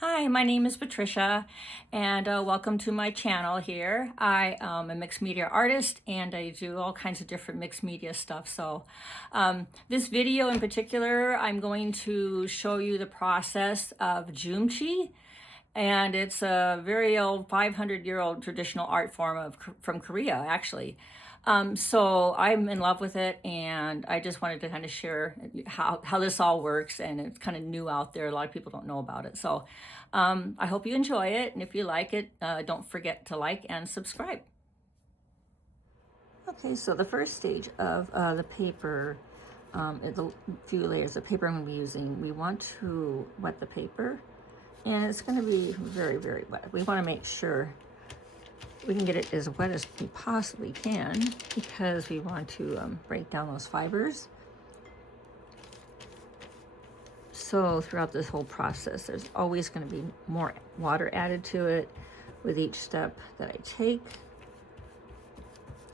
Hi, my name is Patricia, and welcome to my channel here. I am a mixed media artist, and I do all kinds of different mixed media stuff. So this video in particular, I'm going to show you the process of Junchi, and it's a very old 500-year-old traditional art form from Korea, actually. So I'm in love with it, and I just wanted to kind of share how this all works, and it's kind of new out there. A lot of people don't know about it. So I hope you enjoy it, and if you like it, don't forget to like and subscribe. Okay, so the first stage of the paper, the few layers of paper I'm going to be using, we want to wet the paper, and it's going to be very, very wet. We want to make sure we can get it as wet as we possibly can because we want to break down those fibers. So throughout this whole process, there's always going to be more water added to it with each step that I take.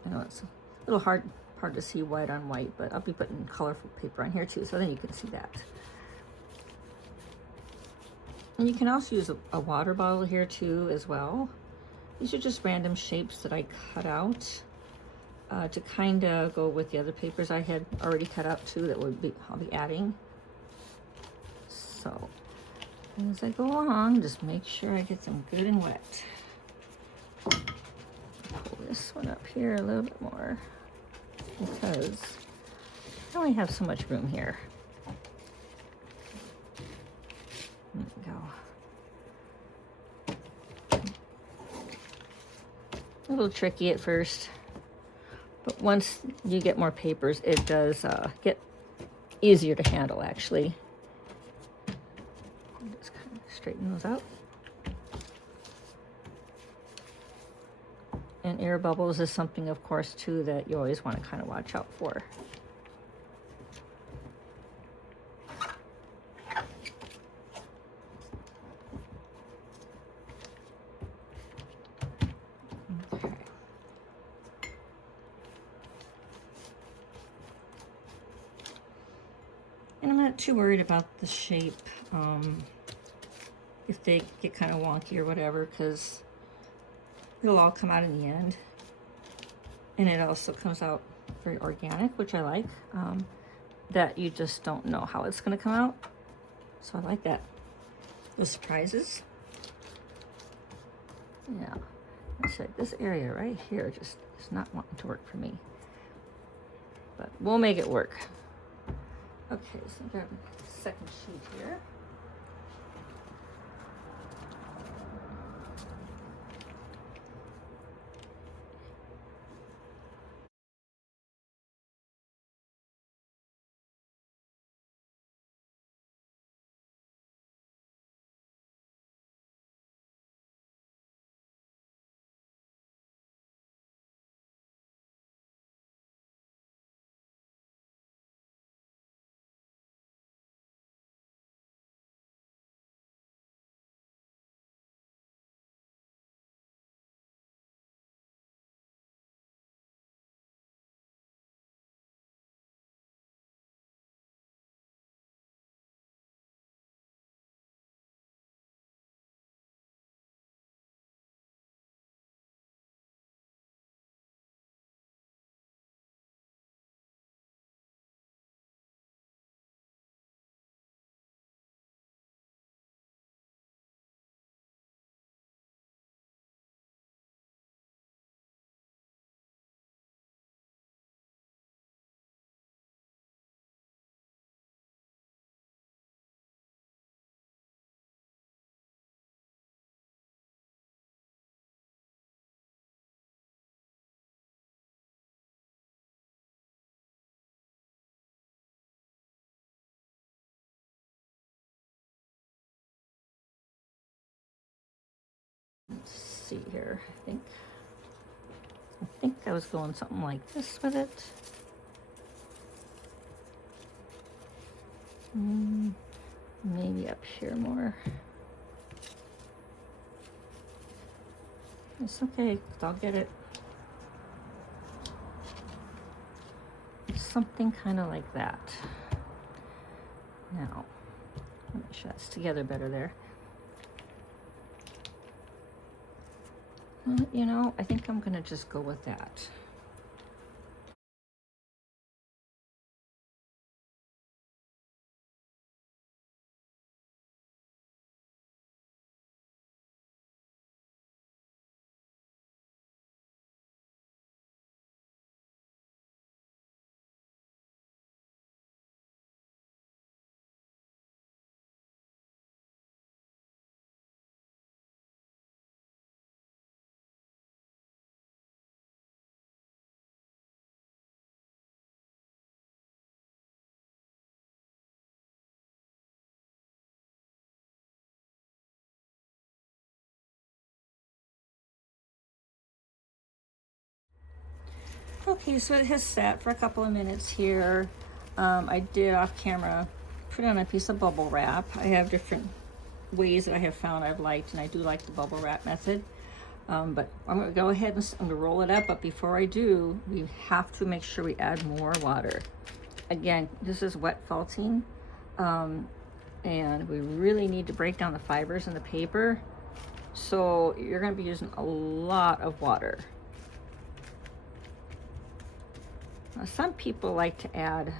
I know it's a little hard to see white on white, but I'll be putting colorful paper on here too, so then you can see that. And you can also use a water bottle here too as well. These are just random shapes that I cut out to kind of go with the other papers I had already cut out too that I'll be adding. So as I go along, just make sure I get them good and wet. Pull this one up here a little bit more because I only have so much room here. There we go. A little tricky at first, but once you get more papers, it does get easier to handle, actually. Just kind of straighten those out. And air bubbles is something, of course, too, that you always want to kind of watch out for. And I'm not too worried about the shape, if they get kind of wonky or whatever, because it'll all come out in the end. And it also comes out very organic, which I like, that you just don't know how it's going to come out. So I like that. The surprises. Yeah. It's like this area right here just is not wanting to work for me. But we'll make it work. Okay, so I got a second sheet here. Let's see here. I think I was going something like this with it. Maybe up here more. It's okay, I'll get it. Something kind of like that. Now, make sure that's together better there. Well, you know, I think I'm gonna just go with that. Okay, so it has sat for a couple of minutes here. I did off camera put on a piece of bubble wrap. I have different ways that I have found I've liked, and I do like the bubble wrap method. But I'm gonna go ahead and I'm gonna roll it up, but before I do, we have to make sure we add more water. Again, this is wet felting, and we really need to break down the fibers in the paper. So you're gonna be using a lot of water. Now, some people like to add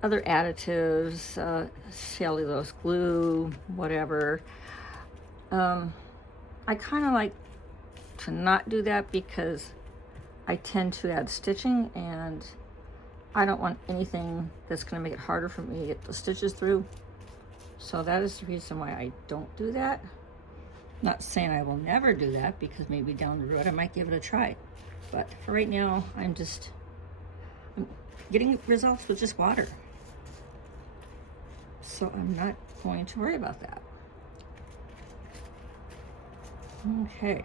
other additives, cellulose glue, whatever. I kind of like to not do that because I tend to add stitching, and I don't want anything that's going to make it harder for me to get the stitches through. So that is the reason why I don't do that. Not saying I will never do that, because maybe down the road I might give it a try. But for right now, I'm getting results with just water. So I'm not going to worry about that. Okay.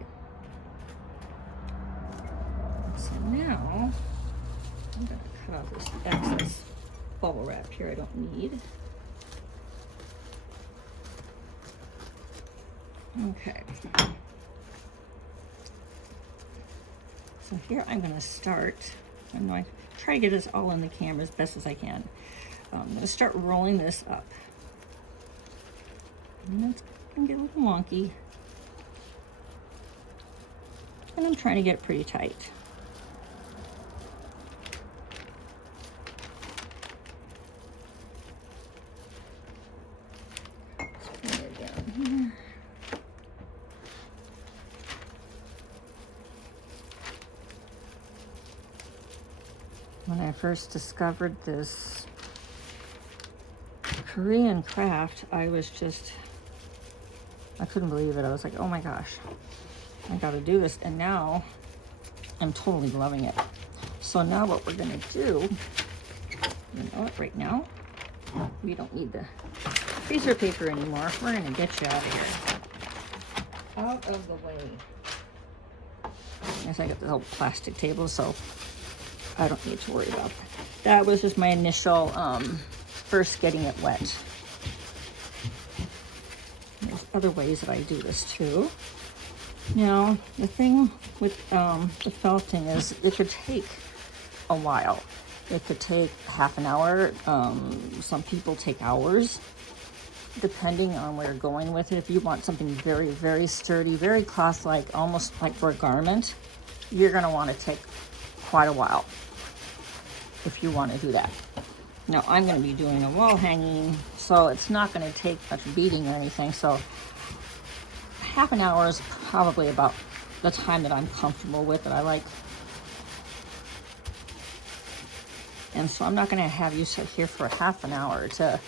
So now I'm going to cut off this excess bubble wrap here I don't need. Okay. So here I'm going to start. I'm going to try to get this all in the camera as best as I can. I'm going to start rolling this up. And it's going to get a little wonky. And I'm trying to get it pretty tight. Let's bring it down here. When I first discovered this Korean craft, I couldn't believe it. I was like, oh my gosh, I gotta do this. And now I'm totally loving it. So now what we're gonna do, you know what, right now, we don't need the freezer paper anymore. We're gonna get you out of here. Out of the way. I guess I got this old plastic table, so I don't need to worry about that. That was just my initial, first getting it wet. There's other ways that I do this too. Now, the thing with the felting is it could take a while. It could take half an hour. Some people take hours, depending on where you're going with it. If you want something very, very sturdy, very cloth-like, almost like for a garment, you're gonna wanna take quite a while if you wanna do that. Now, I'm gonna be doing a wall hanging, so it's not gonna take much beating or anything, so half an hour is probably about the time that I'm comfortable with, that I like. And so I'm not gonna have you sit here for half an hour to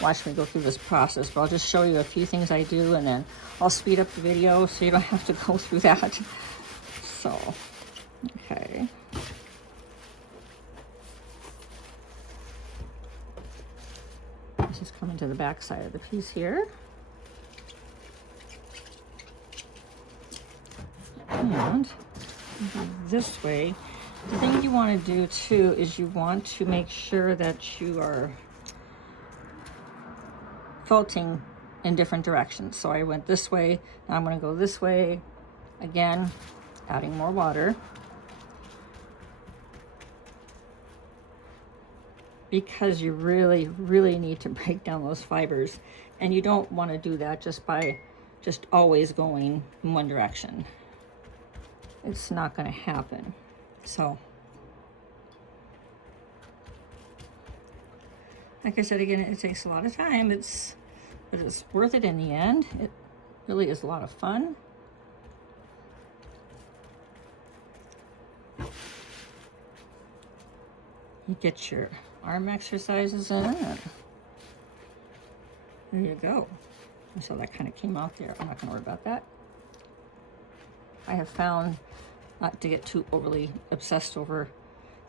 watch me go through this process, but I'll just show you a few things I do, and then I'll speed up the video so you don't have to go through that. So, okay. This is coming to the back side of the piece here. And this way, the thing you want to do too is you want to make sure that you are felting in different directions. So I went this way, now I'm going to go this way. Again, adding more water. Because you really, really need to break down those fibers. And you don't want to do that just by always going in one direction. it's not going to happen. So, like I said again, it takes a lot of time. But it's worth it in the end. It really is a lot of fun. You get your arm exercises in, and there you go. So that kind of came out there. I'm not going to worry about that. I have found not to get too overly obsessed over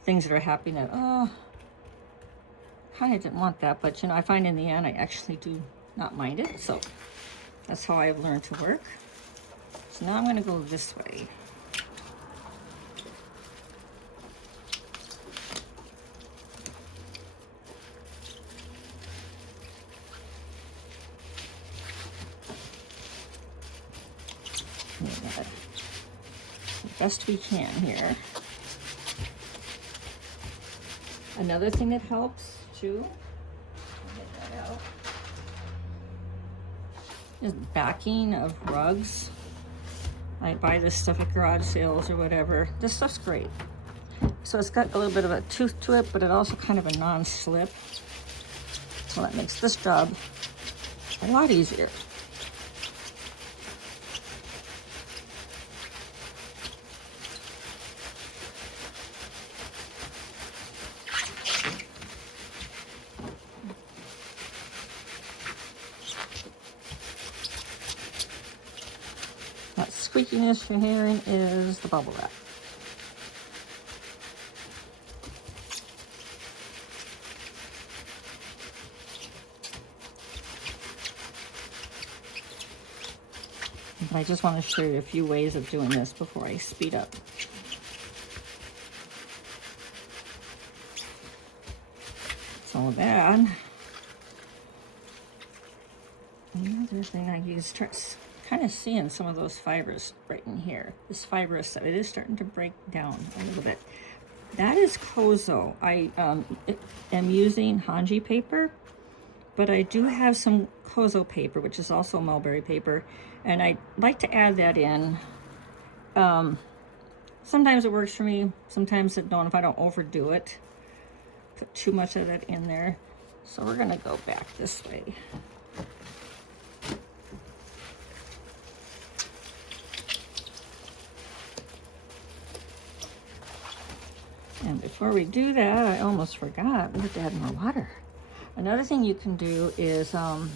things that are happening that, oh, kind of didn't want that. But, you know, I find in the end I actually do not mind it. So that's how I've learned to work. So now I'm going to go this way. Best we can here. Another thing that helps too, get that out, is backing of rugs. I buy this stuff at garage sales or whatever. This stuff's great. So it's got a little bit of a tooth to it, but it also kind of a non-slip. So that makes this job a lot easier. That squeakiness you're hearing is the bubble wrap. But I just want to show you a few ways of doing this before I speed up. It's all bad. Another thing I use, kind of seeing some of those fibers right in here. This fibrous stuff, it is starting to break down a little bit. That is Kozo. I am using Hanji paper, but I do have some Kozo paper, which is also mulberry paper, and I like to add that in. Sometimes it works for me, sometimes it don't, if I don't overdo it. Put too much of it in there. So we're gonna go back this way. And before we do that, I almost forgot, we have to add more water. Another thing you can do is the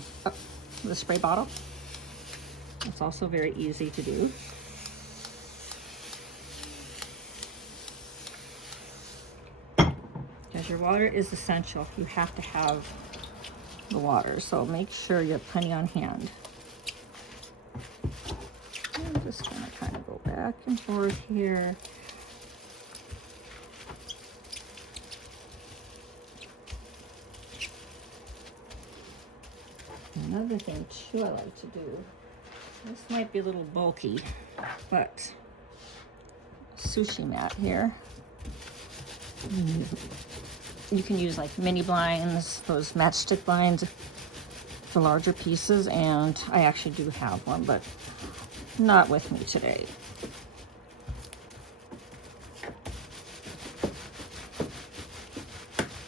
spray bottle. It's also very easy to do. Because your water is essential. You have to have the water, so make sure you have plenty on hand. I'm just gonna kind of go back and forth here. Another thing too I like to do, this might be a little bulky, but sushi mat here. You can use like mini blinds, those matchstick blinds for larger pieces, and I actually do have one, but not with me today.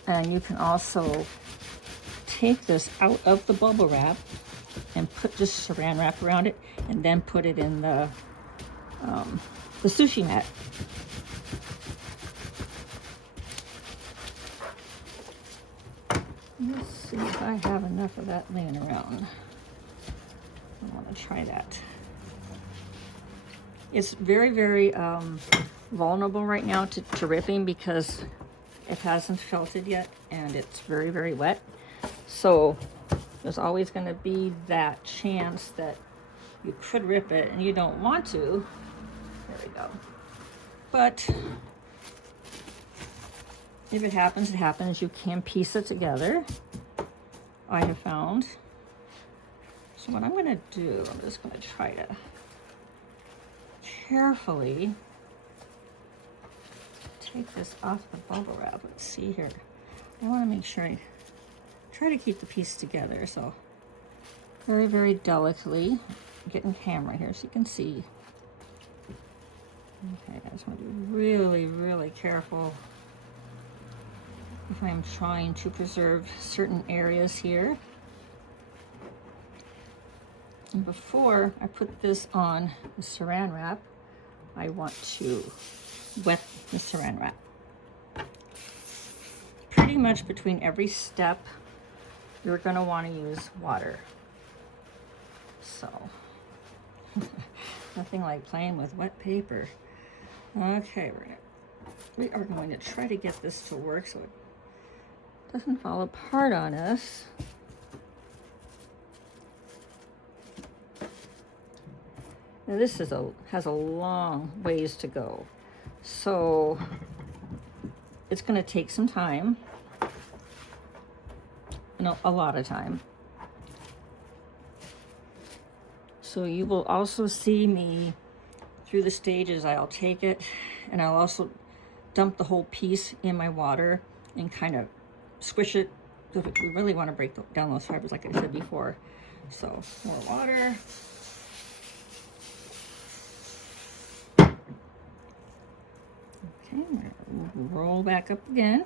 And you can also take this out of the bubble wrap and put just saran wrap around it, and then put it in the sushi mat. Let's see if I have enough of that laying around. I want to try that. It's very, very vulnerable right now to ripping because it hasn't felted yet and it's very, very wet. So there's always going to be that chance that you could rip it and you don't want to. There we go. But if it happens, it happens. You can piece it together, I have found. So what I'm going to do, I'm just going to try to carefully take this off the bubble wrap. Let's see here. I want to make sure I try to keep the piece together. So very, very delicately, I'm getting camera here so you can see. Okay, I just want to be really, really careful if I'm trying to preserve certain areas here. And before I put this on the saran wrap, I want to wet the saran wrap. Pretty much between every step, you're going to want to use water. So, nothing like playing with wet paper. Okay, we are going to try to get this to work so it doesn't fall apart on us. Now this has a long ways to go, so it's going to take some time, a lot of time. So you will also see me through the stages. I'll take it and I'll also dump the whole piece in my water and kind of squish it, because we really want to break down those fibers like I said before. So more water. Okay, we'll roll back up again.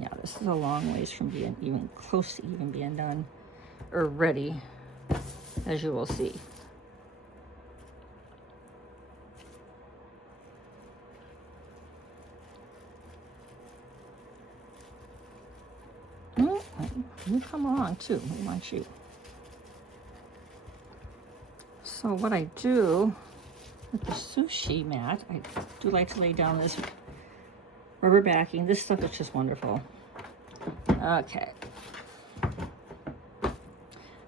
Yeah, this is a long ways from being even close to even being done or ready, as you will see. Oh, you come along too, we want you. So what I do with the sushi mat, I do like to lay down this rubber backing. This stuff is just wonderful. Okay.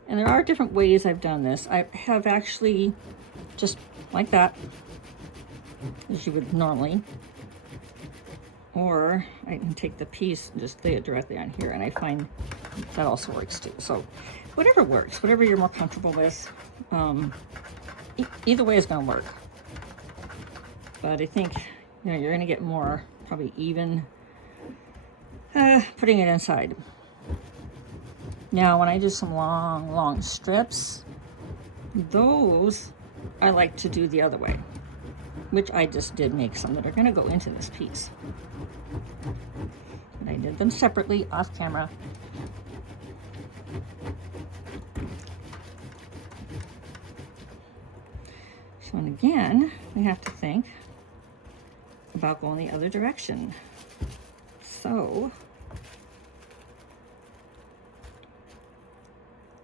And there are different ways I've done this. I have actually just like that, as you would normally. Or I can take the piece and just lay it directly on here, and I find that also works too. So whatever works, whatever you're more comfortable with, either way is going to work. But I think you're going to get more probably even putting it inside. Now when I do some long strips, those I like to do the other way, which I just did make some that are going to go into this piece. And I did them separately off camera. So, and again, we have to think about going the other direction. So,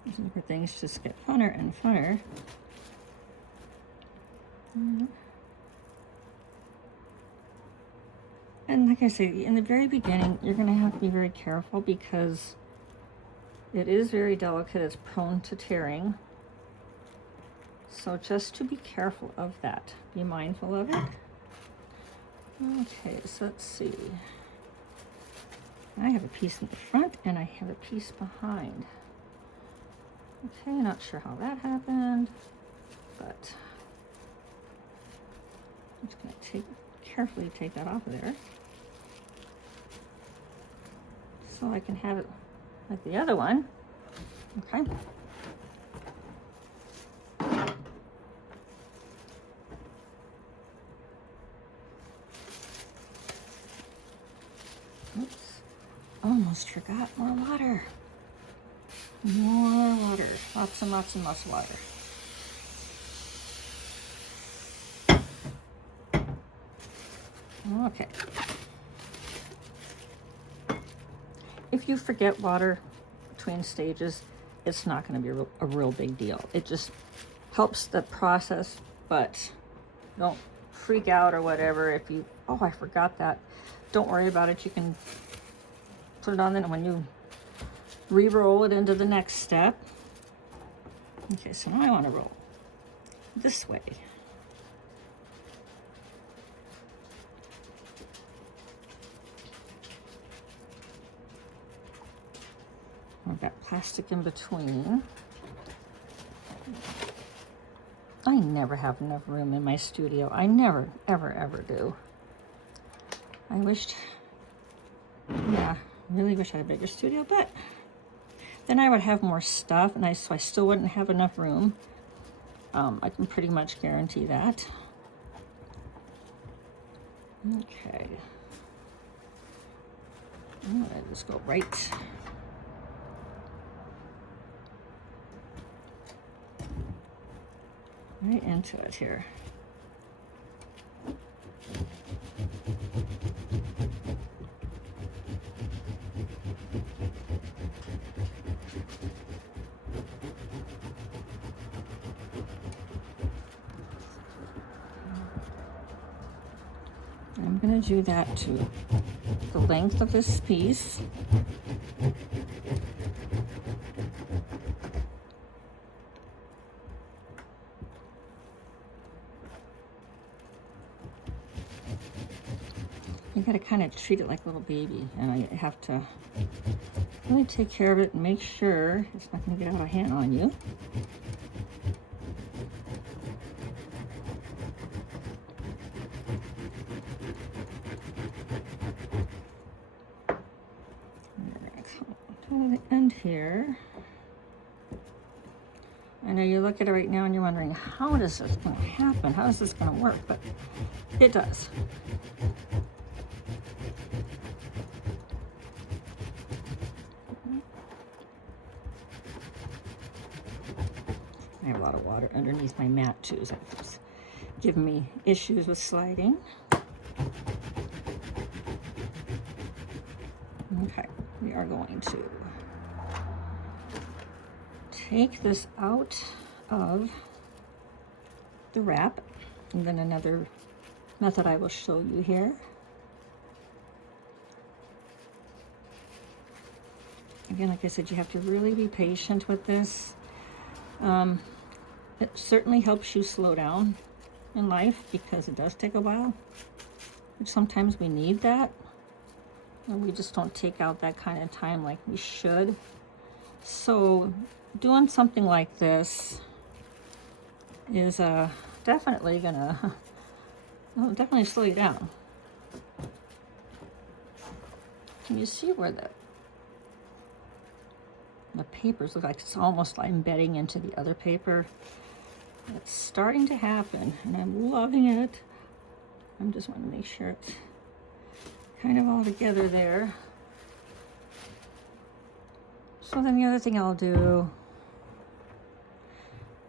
this is where things just get funner and funner. And like I say, in the very beginning, you're going to have to be very careful because it is very delicate. It's prone to tearing. So just to be careful of that. Be mindful of it. Okay, so let's see. I have a piece in the front and I have a piece behind. Okay, not sure how that happened, but I'm just going to carefully take that off of there, so I can have it like the other one. Okay. Oops. Almost forgot more water. More water. Lots and lots and lots of water. Okay. If you forget water between stages, it's not going to be a real big deal. It just helps the process, but don't freak out or whatever if you, oh, I forgot that. Don't worry about it. You can put it on then when you re-roll it into the next step. Okay, so now I want to roll this way. I've got plastic in between. I never have enough room in my studio. I never, ever, ever do. I wished, yeah, really wish I had a bigger studio, but then I would have more stuff, and so I still wouldn't have enough room. I can pretty much guarantee that. Okay. I'm gonna just go right into it here. I'm going to do that to the length of this piece. You got to kind of treat it like a little baby, and I have to really take care of it and make sure it's not going to get out of hand on you. To the end here. I know you look at it right now and you're wondering, how is this going to happen? How is this going to work? But it does. I have a lot of water underneath my mat too, so it's giving me issues with sliding. Okay, we are going to take this out of the wrap, and then another method I will show you here. Again, like I said, you have to really be patient with this. It certainly helps you slow down in life because it does take a while. But sometimes we need that, and we just don't take out that kind of time like we should. So doing something like this is definitely gonna definitely slow you down. Can you see where the papers look like it's almost like embedding into the other paper? It's starting to happen, and I'm loving it. I just want to make sure it's kind of all together there. So then the other thing I'll do,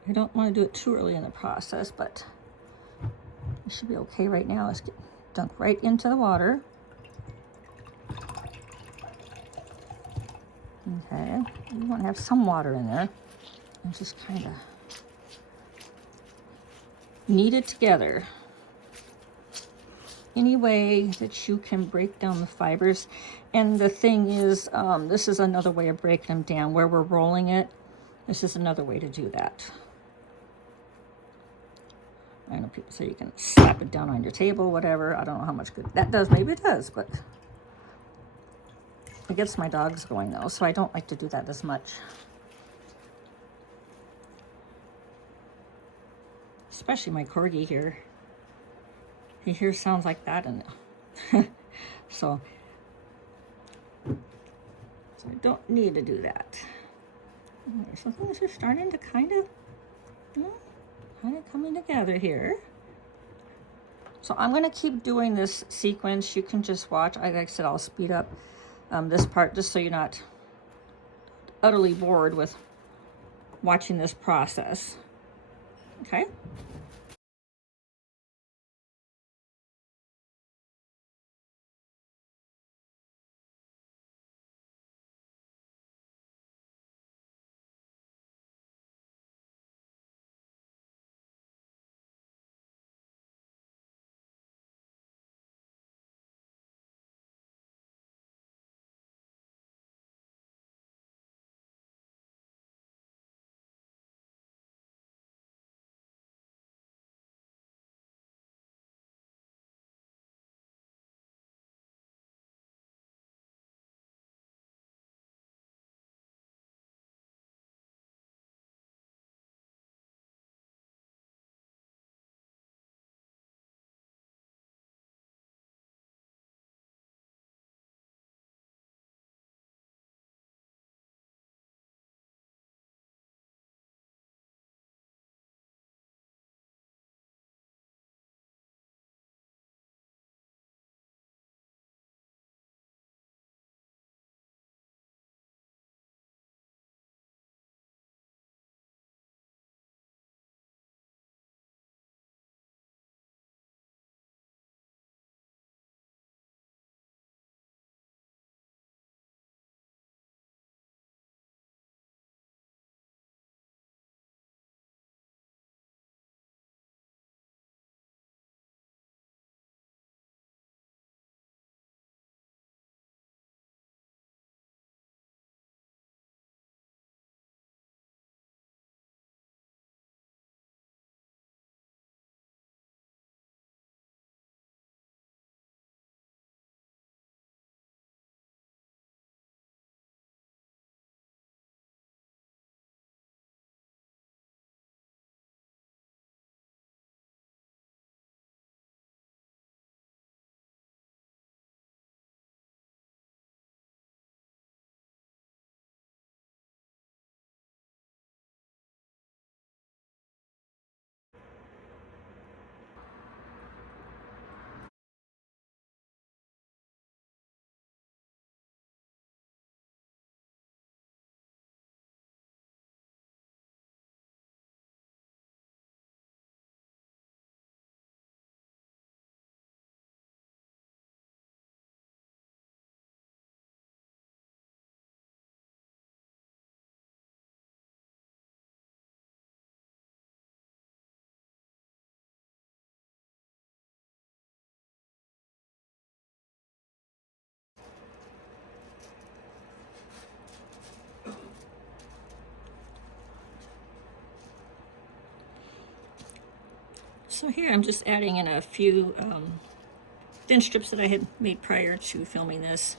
I don't want to do it too early in the process, but it should be okay right now. Let's get dunked right into the water. Okay, you want to have some water in there and just kind of knead it together any way that you can break down the fibers. And the thing is, this is another way of breaking them down. Where we're rolling it, this is another way to do that. I know people say you can slap it down on your table, whatever. I don't know how much good that does. Maybe it does, but it gets my dogs going though, so I don't like to do that as much. Especially my corgi here. He hears sounds like that, and so I don't need to do that. Okay, so things are starting to kind of coming together here. So I'm going to keep doing this sequence. You can just watch. Like I said, I'll speed up this part just so you're not utterly bored with watching this process. Okay. So here I'm just adding in a few thin strips that I had made prior to filming this,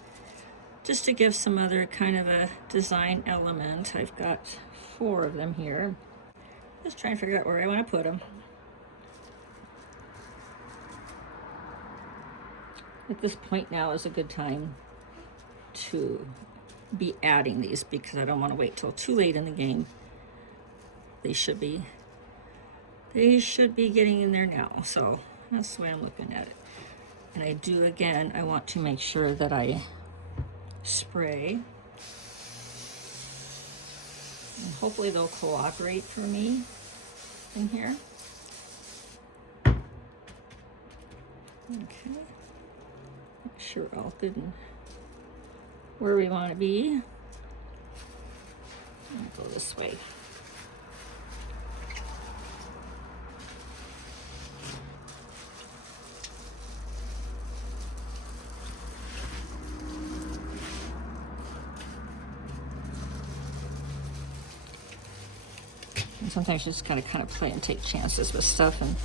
just to give some other kind of a design element. I've got 4 of them here. Just trying to figure out where I want to put them. At this point now is a good time to be adding these because I don't want to wait till too late in the game. They should be getting in there now, so that's the way I'm looking at it. And I do, again, I want to make sure that I spray. And hopefully they'll cooperate for me in here. Okay. Make sure we're all good and where we want to be. I'll go this way. And sometimes you just kind of play and take chances with stuff. And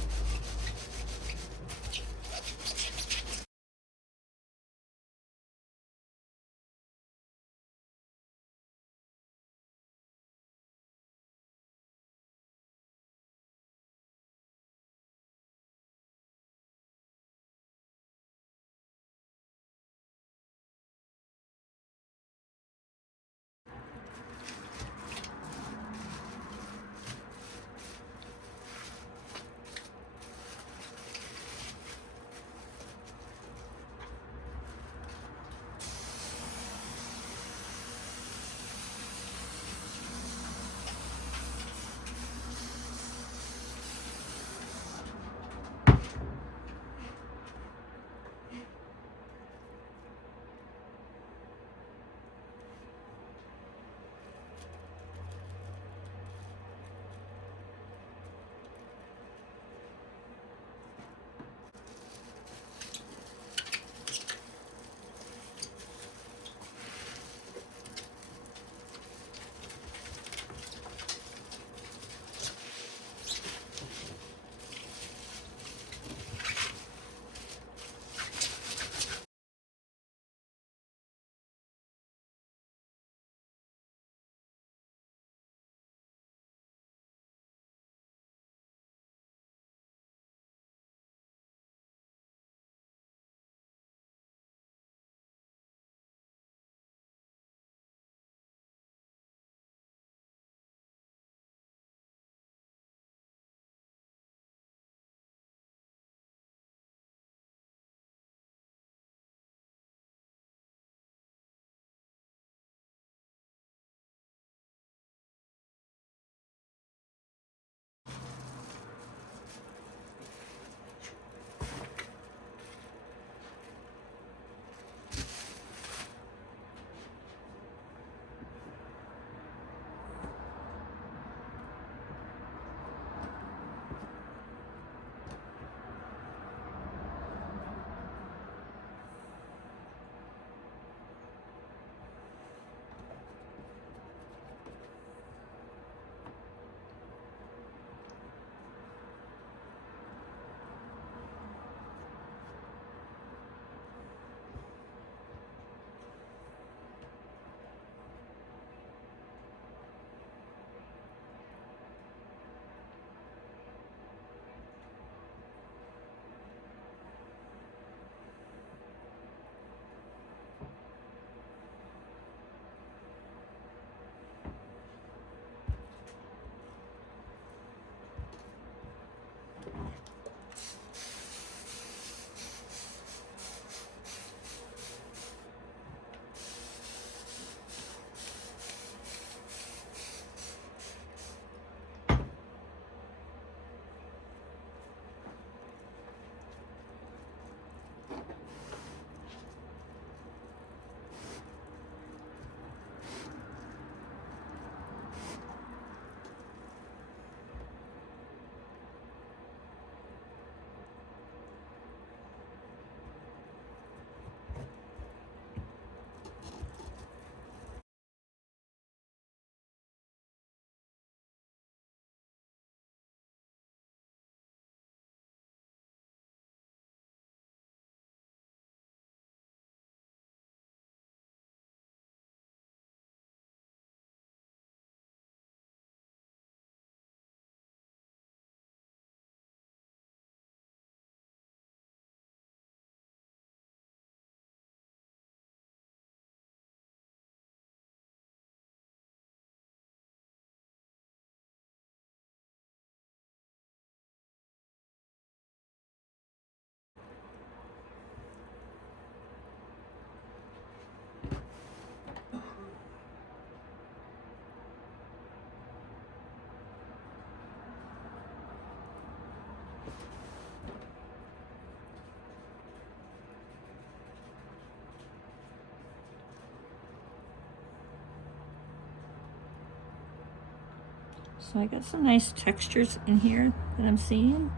So I got some nice textures in here that I'm seeing.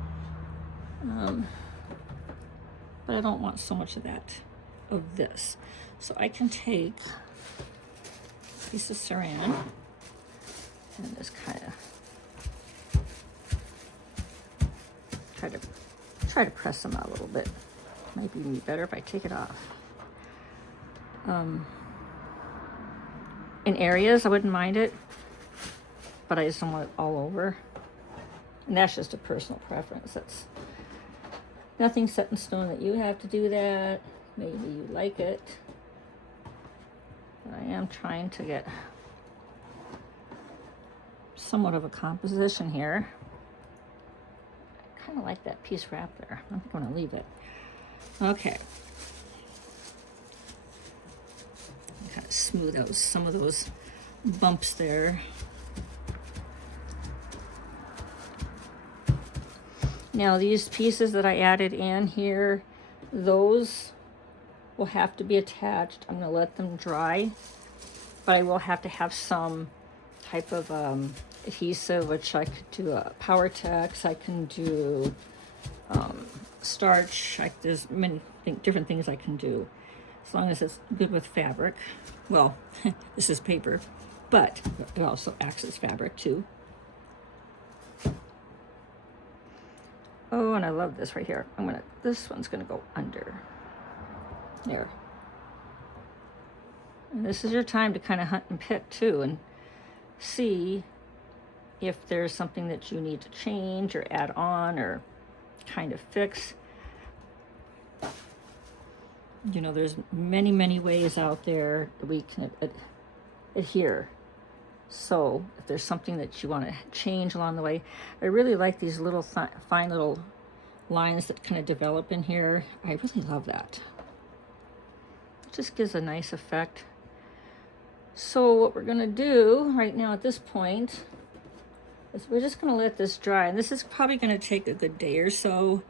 But I don't want so much of that, of this. So I can take a piece of saran and just kind of try to press them out a little bit. Might be better if I take it off. In areas, I wouldn't mind it, but I just don't want it all over. And that's just a personal preference. That's nothing set in stone that you have to do that. Maybe you like it. But I am trying to get somewhat of a composition here. I kind of like that piece wrapped there. I think I'm going to leave it. Okay. Kind of smooth out some of those bumps there. Now these pieces that I added in here, those will have to be attached. I'm going to let them dry, but I will have to have some type of adhesive, which I could do a Powertex. I can do starch. There's many different things I can do, as long as it's good with fabric. Well, this is paper, but it also acts as fabric too. Oh, and I love this right here. This one's gonna go under there. And this is your time to kind of hunt and pick too, and see if there's something that you need to change or add on or kind of fix. You know, there's many ways out there that we can adhere. So if there's something that you want to change along the way, I really like these little fine little lines that kind of develop in here. I really love that. It just gives a nice effect. So what we're going to do right now at this point is we're just going to let this dry. And this is probably going to take a good day or so.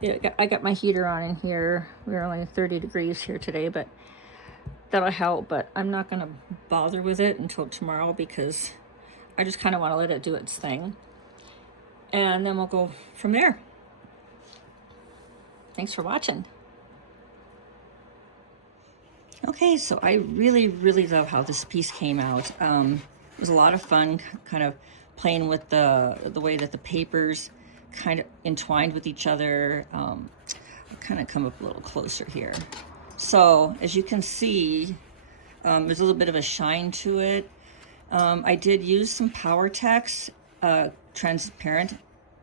Yeah, I got my heater on in here. We're only 30 degrees here today, but that'll help. But I'm not going to bother with it until tomorrow because I just kind of want to let it do its thing. And then we'll go from there. Thanks for watching. Okay, so I really love how this piece came out. It was a lot of fun kind of playing with the way that the papers kind of entwined with each other. I'll kind of come up a little closer here. So as you can see, there's a little bit of a shine to it. I did use some Powertex, transparent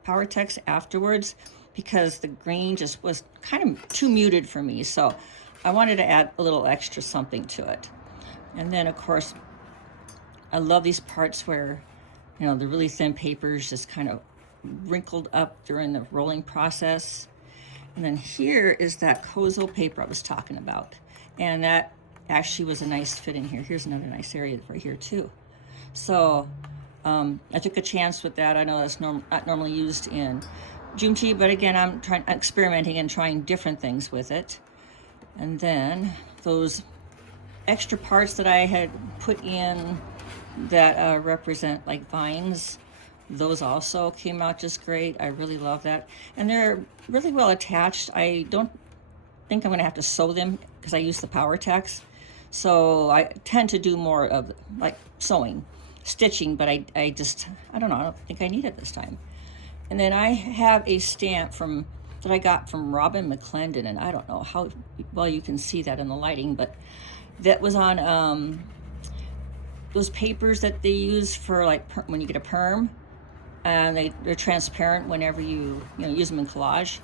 Powertex afterwards, because the green just was kind of too muted for me. So I wanted to add a little extra something to it. And then of course, I love these parts where, you know, the really thin papers just kind of wrinkled up during the rolling process. And then here is that Kozo paper I was talking about. And that actually was a nice fit in here. Here's another nice area right here too. So I took a chance with that. I know that's not normally used in Junchi, but again, I'm experimenting and trying different things with it. And then those extra parts that I had put in that represent like vines, those also came out just great. I really love that. And they're really well attached. I don't think I'm gonna have to sew them because I use the Powertex. So I tend to do more of like sewing, stitching, but I don't know, I don't think I need it this time. And then I have a stamp that I got from Robin McClendon, and I don't know how well you can see that in the lighting, but that was on those papers that they use for like when you get a perm, and they're transparent whenever you use them in collage.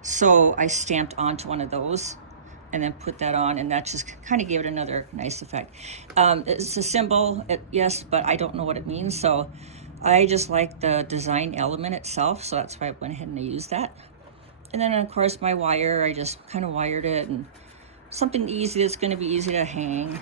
So I stamped onto one of those and then put that on, and that just kind of gave it another nice effect. It's a symbol, yes, but I don't know what it means, so I just like the design element itself, so that's why I went ahead and I used that. And then of course my wire, I just kind of wired it, and something easy that's going to be easy to hang.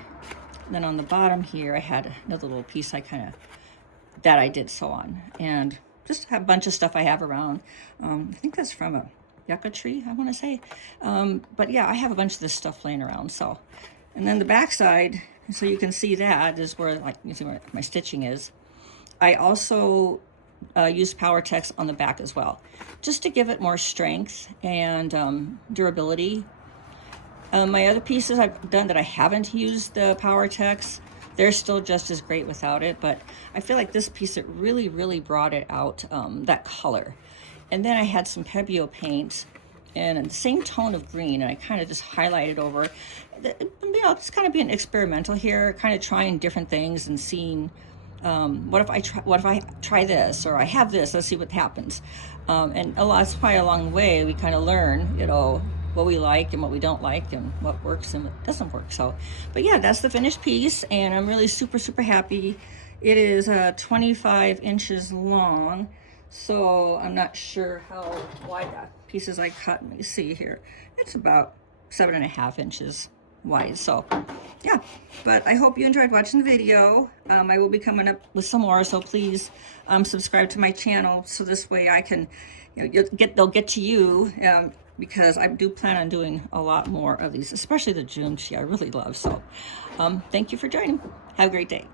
And then on the bottom here, I had another little piece that I did sew on, and just a bunch of stuff I have around. I think that's from a yucca tree, I want to say. But yeah, I have a bunch of this stuff laying around. So, and then the back side, so you can see that is where, like, you see where my stitching is. I also used Powertex on the back as well, just to give it more strength and durability. My other pieces I've done that I haven't used the Powertex, they're still just as great without it, but I feel like this piece, it really, really brought it out, that color. And then I had some Pebeo paint and the same tone of green, and I kind of just highlighted over. You know, just kind of being experimental here, kind of trying different things and seeing what if I try this, or I have this, let's see what happens. And that's why along the way we kind of learn, you know, what we like and what we don't like and what works and what doesn't work. So, but yeah, that's the finished piece, and I'm really super, super happy. It is 25 inches long, so I'm not sure how wide that pieces I cut. Let me see here. It's about 7.5 inches wide. So yeah, but I hope you enjoyed watching the video. I will be coming up with some more, so please subscribe to my channel, so this way I can, you know, they'll get to you, because I do plan on doing a lot more of these, especially the Junchi I really love. So thank you for joining. Have a great day.